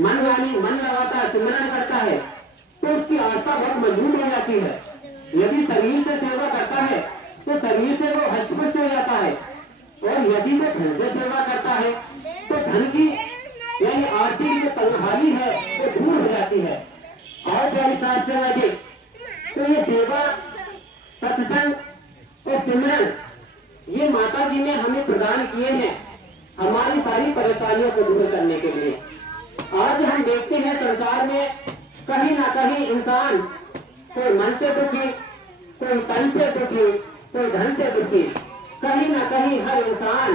मन लगाता है, सिमरन करता है, तो उसकी आस्था बहुत मजबूत हो जाती है। यदि शरीर से सेवा करता है तो शरीर से वो हष्ट-पुष्ट हो जाता है, और यदि वो धन से सेवा करता है तो धन की यानी आर्थिक जो तंगहाली है वो दूर हो जाती है। और प्यारी साथ सेवा जी, तो ये सेवा, सत्संग और सिमरन ये माता जी ने हमें प्रदान किए हैं हमारी सारी परेशानियों को दूर करने के लिए। आज हम देखते हैं संसार में कहीं ना कहीं इंसान कोई मन से दुखी, कोई तन से दुखी, कोई धन से दुखी, कहीं ना कहीं हर इंसान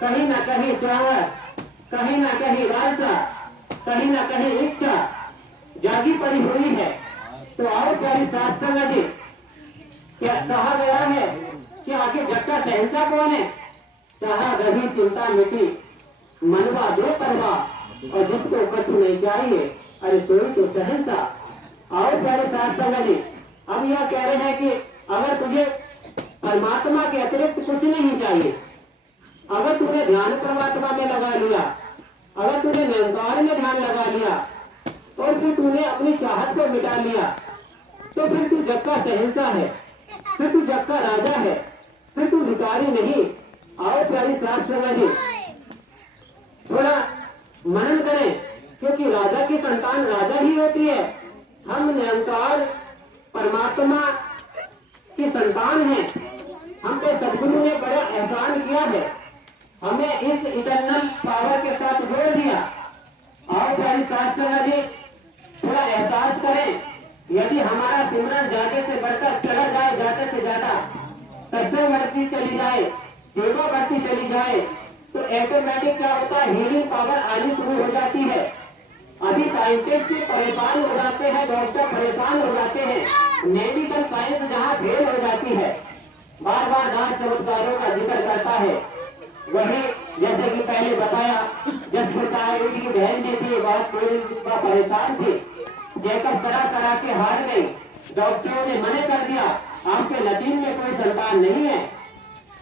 कहीं ना कहीं चाहत, कहीं ना कहीं लालसा, कहीं ना कहीं इच्छा जागी पड़ी हुई है। तो आओ प्यारी शास्त्र जी, क्या कहा गया है कि आखिर जग का शहंशाह कौन है? चाहा रही चिंता मिटी, मनवा दो परवा, और जिसको कछु नहीं चाहिए अरे सोई तो शहंशाह। आओ प्यारे शास्त्र जी, अब यह कह रहे हैं कि अगर तुझे परमात्मा के अतिरिक्त कुछ नहीं चाहिए, अगर तूने ध्यान परमात्मा में लगा लिया, अगर तूने निरंकार में ध्यान लगा लिया और फिर तूने अपनी चाहत को मिटा लिया, तो फिर तू जग का शहंशाह है, फिर तू जग का राजा है, फिर तू भिखारी नहीं। आओ प्यारी शास्त्र जी, थोड़ा मनन करें, क्योंकि राजा की संतान राजा ही होती है। हम निरंकार परमात्मा की संतान हैं। हम पे सदगुरु ने बड़ा एहसान किया है, हमें इस इटर्नल पावर के साथ जोड़ दिया। और प्यारी शास्त्र जी, थोड़ा एहसास करें, यदि हमारा सिमरन जाते से बढ़ता चला जाए, जाते से ज्यादा सत्संग बढ़ती चली जाए, सेवा बढ़ती चली जाए, तो ऑटोमेटिक क्या होता है, हीलिंग पावर आनी शुरू हो जाती है। अभी साइंटिस्ट परेशान हो जाते हैं, डॉक्टर परेशान हो जाते हैं, मेडिकल साइंस जहाँ फेल हो जाती है, बार बार दान चमत्कारों का जिक्र करता है। वही जैसे कि पहले बताया, जसपुर साहिब की बहन जी थी, बहुत परेशान थी, चेकअप करा के हार गई, डॉक्टरों ने मना कर दिया आपके लतीन में कोई संतान नहीं है।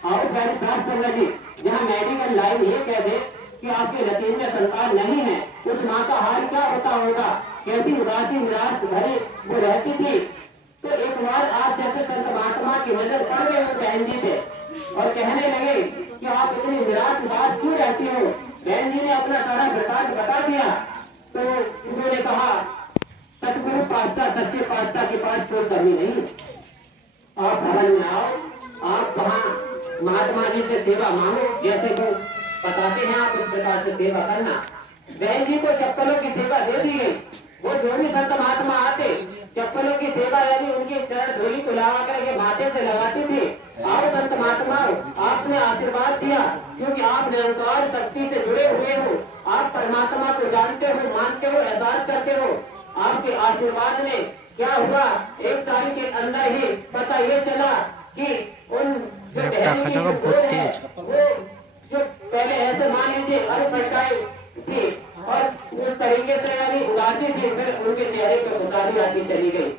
और पहले शास्त्र जी, जहाँ मेडिकल लाइन ये कह दे कि आपके लतीन में संतान नहीं है, उस माँ का हाल क्या होता होगा, कैसी उदासी निराश भरी वो रहती थी। तो एक बार आप जैसे संत महात्मा की नजर पड़ गई उस बहन जी पे और कहने लगे कि आप इतनी निराश उदास क्यों रहती हो। बहन जी ने अपना सारा वृतांत बता दिया। तो उन्होंने कहा, सतगुरु पातशाह, सच्चे पातशाह के पास कोई कमी नहीं, आप भवन में आओ, आप वहाँ महात्मा जी से सेवा मांगो, जैसे वो बताते हैं आप उस प्रकार से सेवा करना। बहन जी को चप्पलों की सेवा दे दी गई। वो जो भी संत महात्मा आते, चप्पलों की सेवा यानी उनकी चरण धूलि को लगा करके माथे से लगाते थे। आओ संत महात्मा, आपने आशीर्वाद दिया, क्योंकि आप निरंकार शक्ति से जुड़े हुए हो, आप परमात्मा को जानते हो, मानते हो, एहसास करते हो। आपके आशीर्वाद ने क्या हुआ, एक साल के अंदर ही पता ये चला कि उन जो पहले ऐसे मान लीजिए अरे भटकाई थी और उस तरीके से यानी उदासी थी, फिर उनके चेहरे पर उदासी आती चली गई।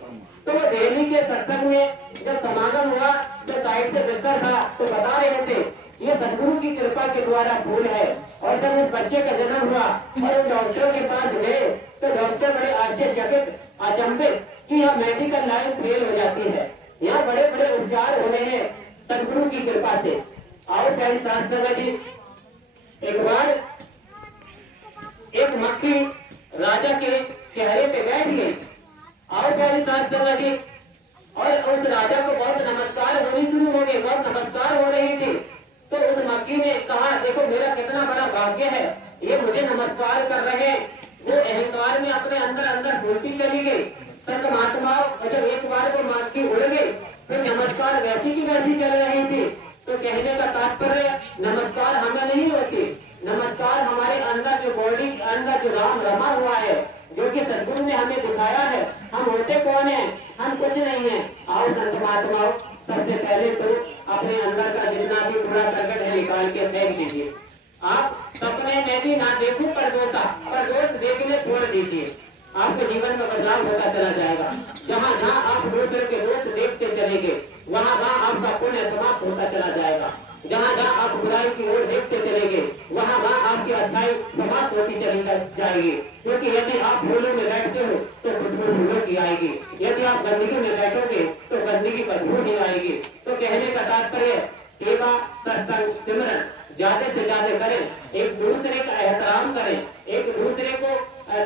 तो वो दिल्ली के सत्संग में जब समागम हुआ तो साइड से बिस्तर था, तो बता रहे थे ये सदगुरु की कृपा के द्वारा फूल है। और जब इस बच्चे का जन्म हुआ और डॉक्टर के पास गए तो डॉक्टर बड़े आश्चर्यचकित, अचंभित कि यह मेडिकल लाइन फेल हो जाती है, यहाँ बड़े बड़े उपचार हो रहे हैं सदगुरु की कृपा से। आओ प्यारी शास्त्र जी, एक बार एक मक्खी राजा के चेहरे पे बैठ गई। आओ प्यारी शास्त्र जी, और उस राजा को बहुत नमस्कार होनी शुरू हो गई, बहुत नमस्कार हो रही थी। तो उस मक्खी ने कहा, देखो मेरा कितना बड़ा भाग्य है, ये मुझे नमस्कार कर रहे हैं। वो अहंकार में अपने अंदर अंदर घुलती चली गई। संत महात्माओं जब एक बार वो मक्खी उड़ गई, फिर नमस्कार वैसी की वैसी चल रही थी। तो कहने का तात्पर्य, नमस्कार हमें नहीं होती, नमस्कार हमारे अंदर जो बॉडी के अंदर जो राम रमा हुआ है, जो कि सदगुरु ने हमें दिखाया है। हम होते कौन है, हम कुछ नहीं है। आओ संत महात्माओं, सबसे पहले तो अपने अंदर का जितना भी कूड़ा करकट है निकाल के फेंक दीजिए। आप सपने में भी ना देखो पर दोस्त देखने छोड़ दीजिए, आपके जीवन में बदलाव होता चला जाएगा। जहाँ जहाँ आप दूसरे के दोस्त देखते चलेंगे, वहाँ वहाँ आपका पुण्य समाप्त होता चला जाएगा। जहाँ जहाँ आप बुराई की ओर देखते चलेंगे, वहाँ वहाँ आपकी अच्छाई समाप्त होती चली जाएगी। क्योंकि यदि आप फूलों में बैठते हो तो खुशबू फूलों की आएगी, यदि आप गंदगी में बैठोगे तो गंदगी बदबू ही आएगी। तो कहने का तात्पर्य सेवा सत्संग सिमरन ज्यादा से ज्यादा करें, एक दूसरे का एहतराम करें, एक दूसरे को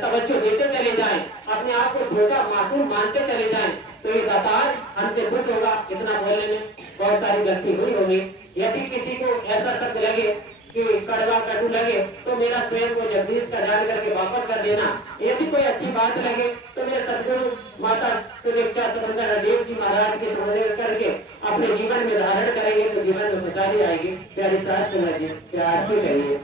तवज्जो देते चले जाएं, अपने आप को छोटा मासूम मानते चले जाएं, तो ये दातार हमसे खुश होगा। इतना बोलने में बहुत सारी गलती हुई होगी। यदि किसी को ऐसा शब्द लगे कि कड़वा कटु लगे तो मेरा स्वयं को जगदीश का जान करके वापस कर देना। यदि कोई अच्छी बात लगे तो मेरे सदगुरु माता सुरेक्षा सुरेंद्र देव जी महाराज के स्मरण करके अपने जीवन में धारण करेंगे तो जीवन में खुशहाली आएगी। प्यारी सास समझिए, प्यार से कहिए।